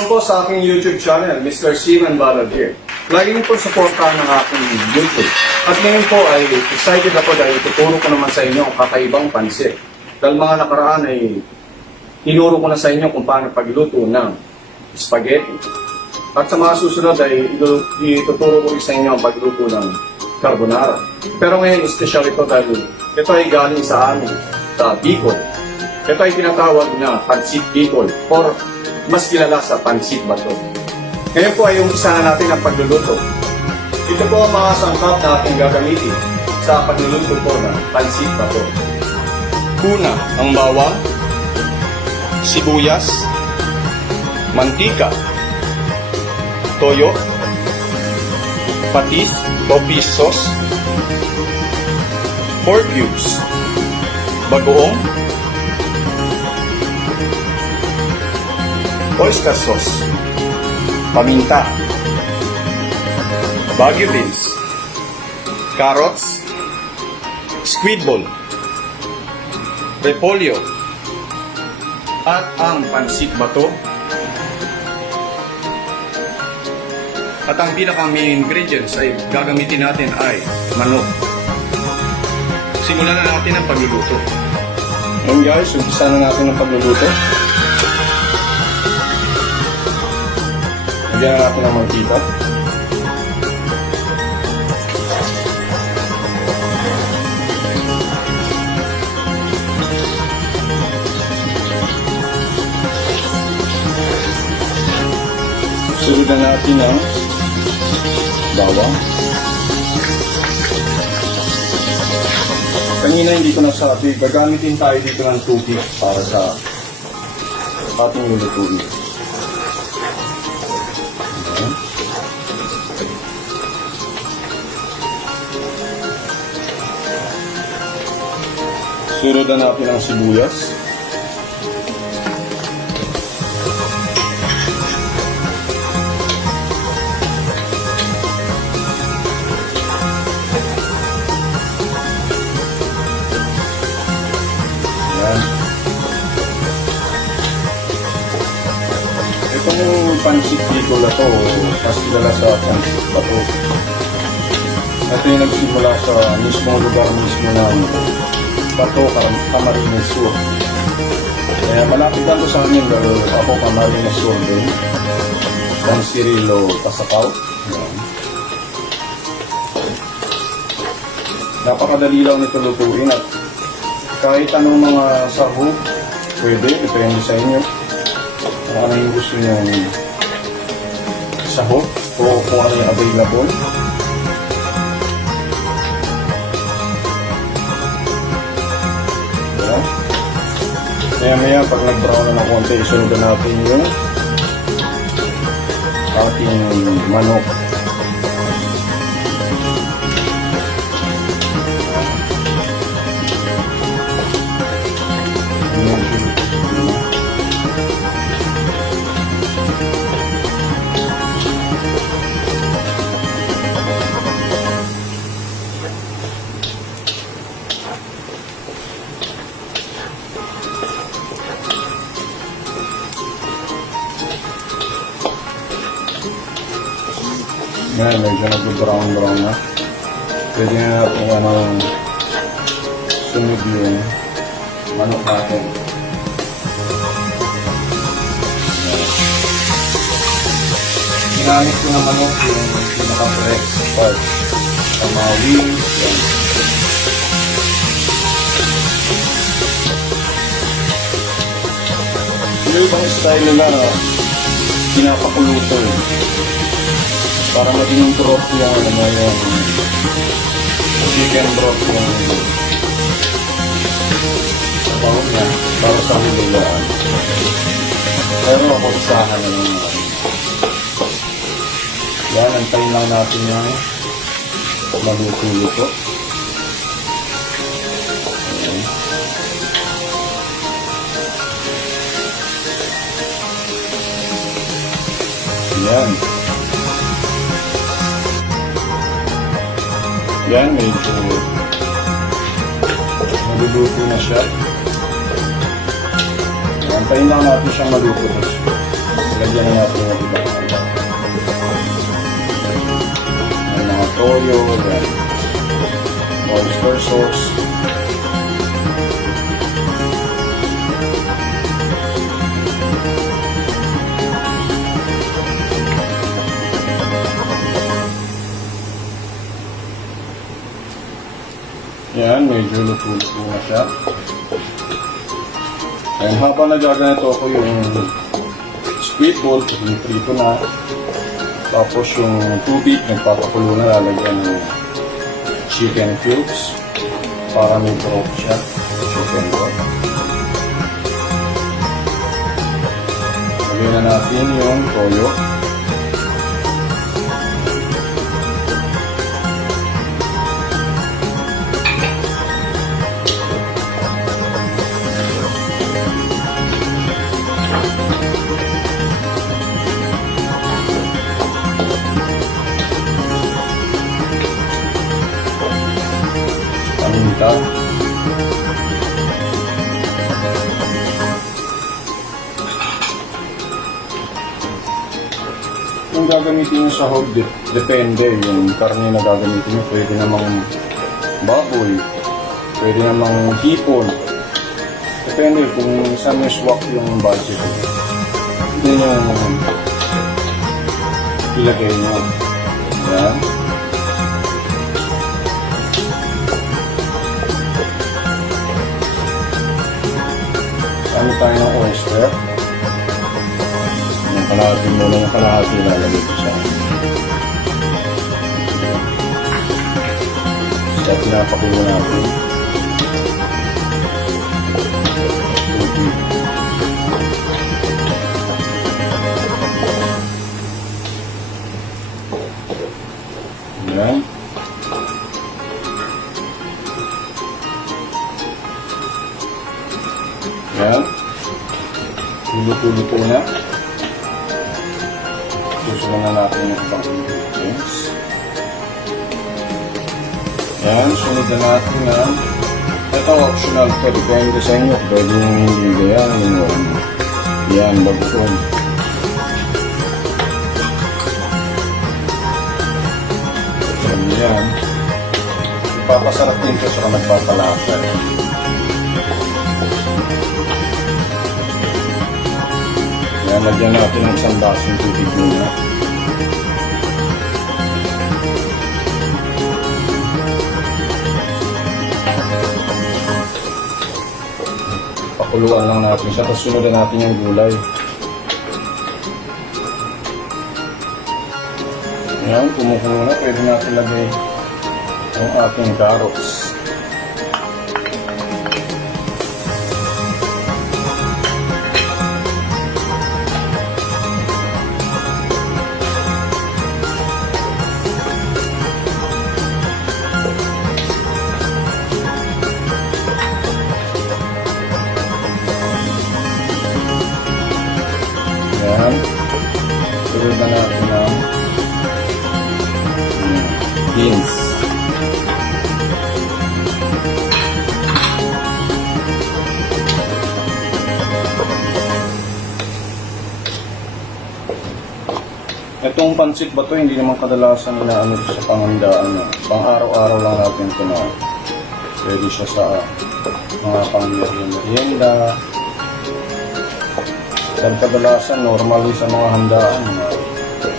Welcome po sa aking YouTube channel, Mr. Seaman Balad here. Lagi niyo po supportahan ng aking YouTube. At ngayon po ay excited ako dahil tuturo ko naman sa inyo ang kakaibang pansit. Dahil mga nakaraan ay tinuro ko na sa inyo kung paano pagluto ng spaghetti. At sa mga susunod ay ituturo ko sa inyo ang pagluto ng carbonara. Pero ngayon special ito dahil ito ay galing sa amin, sa Bicol. Ito ay tinatawag na Pancit Bicol or mas kilala sa Pancit Bato. Ngayon po ay umpisa na natin ang pagluluto. Ito po ang mga sangkap na ating gagamitin sa pagluluto po ng Pancit Bato. Una, ang bawang, sibuyas, mantika, toyo, patis o fish sauce, pork cubes, bagoong, oyster sauce, paminta, Baguio beans, carrots, squid ball, repolyo, at ang Pancit Bato. At ang pinaka-main ingredients ay gagamitin natin ay manok. Simulan na natin ang pagluluto. Ngayon guys, umpisa na natin ang pagluluto. Lagyan na natin ang mantika. Sunod na natin ang bawang. Kanina hindi ko nasabi, gagamitin tayo dito ng tubig para sa ating lulutuin. Sunod na natin ang sibuyas. Ayan. Itong Pancit Bicol na to, mas kilala sa Pancit Bato. Ito yung nagsimula sa mismong lugar mismo ng Bato, Camarines Sur. Kaya malapit lang ko sa amin dahil ako Camarines Sur din. San Cirilo, Tasakaw. Napakadali lang nito lutuin at kahit anong mga sahog, pwede, depende sa inyo. Kung ano yung gusto nyo sahog o kung ano yung available. Maya pag nag-brown na ng konti, isunod natin yung ating manok. Yan, medyo nag-brown na. Pwede na natin sunod yung manok natin. Ginamit ko ng manok yung pinaka-fresh part. Sa mga wings. Yan. Yung ibang style nila pinapakuluto para maging broth yung chicken broth yung bawang niya para sa hululaan. Pero ako isahan na lang. Yan, antayin lang natin yung maluto-luto. Yan. Yan, medyo maluluto na siya. Antayin lang natin siyang maluto. Lagyan na natin yung ibang may mga toyo, yan. Oyster sauce. Yan, medyo luto-luto na siya. And habang nagaganito ako yung squid ball, prito na. Tapos yung tubig, nagpapakulo na, lalagyan ng chicken cubes para may broth siya. Chicken broth. Lagyan na natin yung toyo. Paminta. Kung gagamitin nyo sa hog, depende. Yung karne na gagamitin nyo, pwede namang baboy, pwede namang hipon. Depende kung saan nyo swak yung budget. Hindi nyo ilagay nyo. Yan. Ano tayo ng oyster? Yung kalahati muna, yung kalahati lalagay ko siya. Siya pinapakulo natin. Yan. Yan. Luto-luto na. Susunod na natin yung ibang ingredients. Yan. Sunod na natin ng ito optional to. Depende sa inyo. Pwede yung hindi yan. Yan. Bagoong. Yan. Ipapasarap din ito sa nagpapalasa. Yan, lagyan natin ng isang basong tubig muna. Pakuluan lang natin siya, tapos sunod natin yung gulay. Yan, kumukulo na, pwede natin lagay yung ating carrots. Yan. Sunod na natin ng beans. Itong pancit bato, hindi naman kadalasan na ano sa panghandaan. Pang araw-araw lang natin ito na pwede siya sa mga pang-merienda. Dahil kadalasan, normally sa mga handaan, mga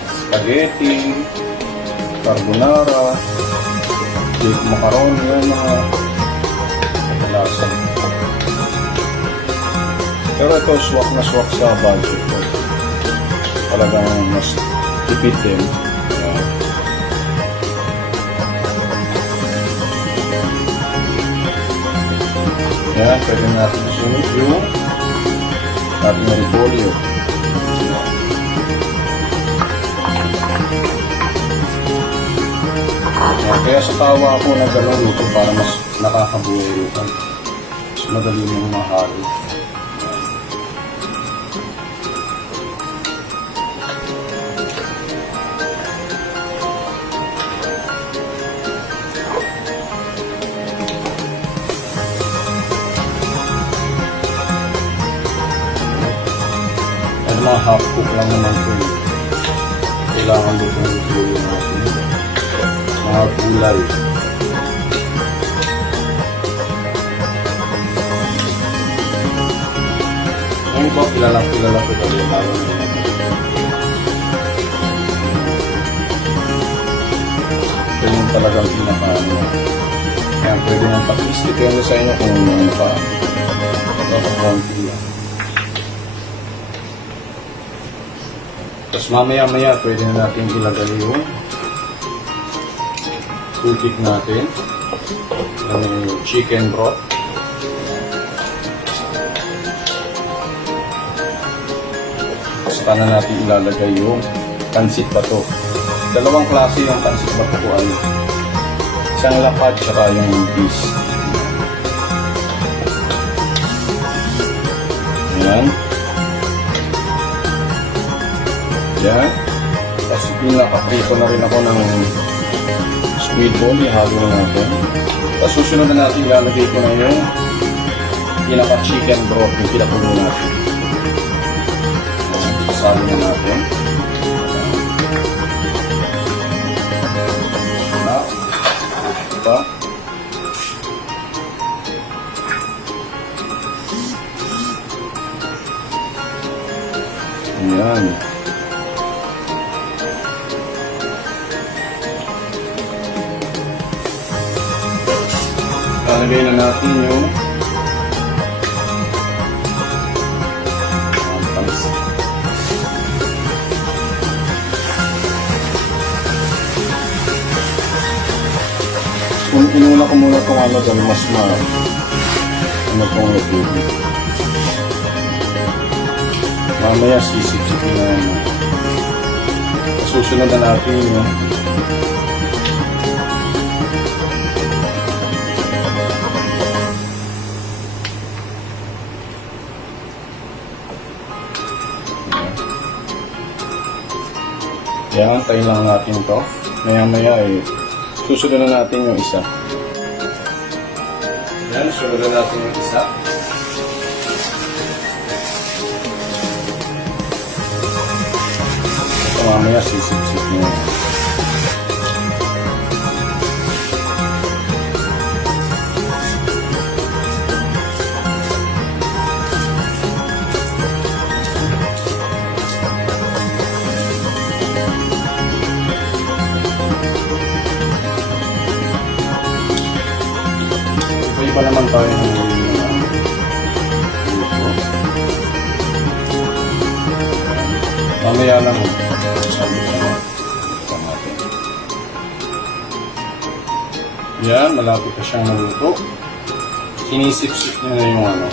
spaghetti, carbonara, cake macaroni, yan mga kadalasan. Pero ito, swak na swak sa budget ko. Talagang mas tipid din. Yan, pwede natin sunod yung ating repolyo. Kaya sa tawa ako naggalong luto para mas nakakabuhay luto. Mas madali mong mahalo. Mga half cook lang naman ito. Kailangan luto yung natin. Mga gulay. Ngayon ba, kilala ko talaga lalo na yun. Ito yung talagang pinakaano. Kaya pwede nang pag-isip ko sa inyo kung ano pa. Konti lang. Tapos mamaya-maya pwede na natin ilagay yung tubig natin. Yung chicken broth. Saka na natin ilalagay yung pancit bato. Dalawang klase yung pancit bato ko. Isang lapad saka yung beef. Ayan. Ayan. Tapos pinaka-prito na rin ako ng squid ball. Ihalo natin. Tapos susunod na natin ilalagay ko na yung pinaka-chicken broth. Yung pinakulo natin. Sasali na natin. Diba? Ayan. Lalagay na natin yung pancit. Kung inuna ko muna itong ano dahil mas ano itong lutuin. Mamaya sisip-sipin na yun. Susunod na natin yun. Yan, tayo lang natin ito. Maya-maya susunod na natin yung isa. Yan, susunod na natin yung isa. Ito mamaya sisip-sip nyo. Iba naman tayo ng mamaya lang sabi ko natin. Yan, malapit na siyang maluto. Sinisip-sip nyo na yung ano.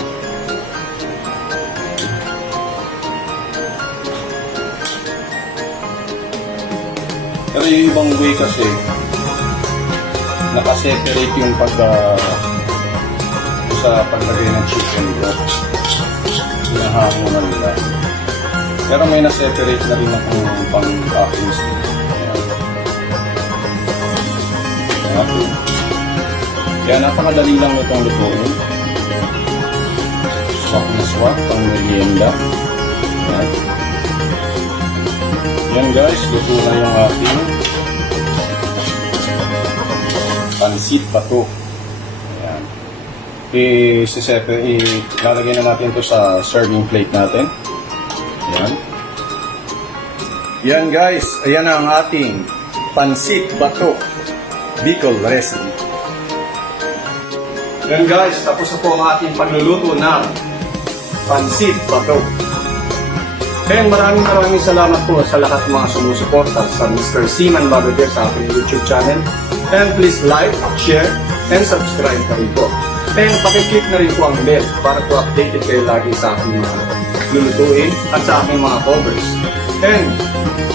Pero yung ibang way kasi nakaseparate yung sa paglagay ng chicken broth. Hinahango na nila. Pero may na-separate na rin akong pang-toppings. Ayan. Kaya napakadali lang itong lutuin. Swak na swak, pang merienda. Ayan. Yan guys, luto na yung ating pancit bato. Ilalagay na natin ito sa serving plate natin. Ayan. Yan guys, ayan na ang ating Pancit Bato Bicol recipe. Yan guys, tapos na po ang ating pagluluto ng Pancit Bato. And maraming salamat po sa lahat ng mga sumusuporta sa Mr. Seaman Babadir sa aking YouTube channel. And please like, share, and subscribe na rin po. And pakiclick na rin po ang bell para po updated kayo lagi sa aking mga lulutuin at sa aking mga covers. And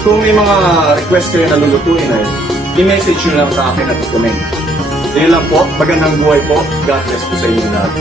kung may mga request kayo na lulutuin ay i-message nyo lang sa akin at i-comment. Yun lang po, magandang buhay po. God bless po sa inyo lahat.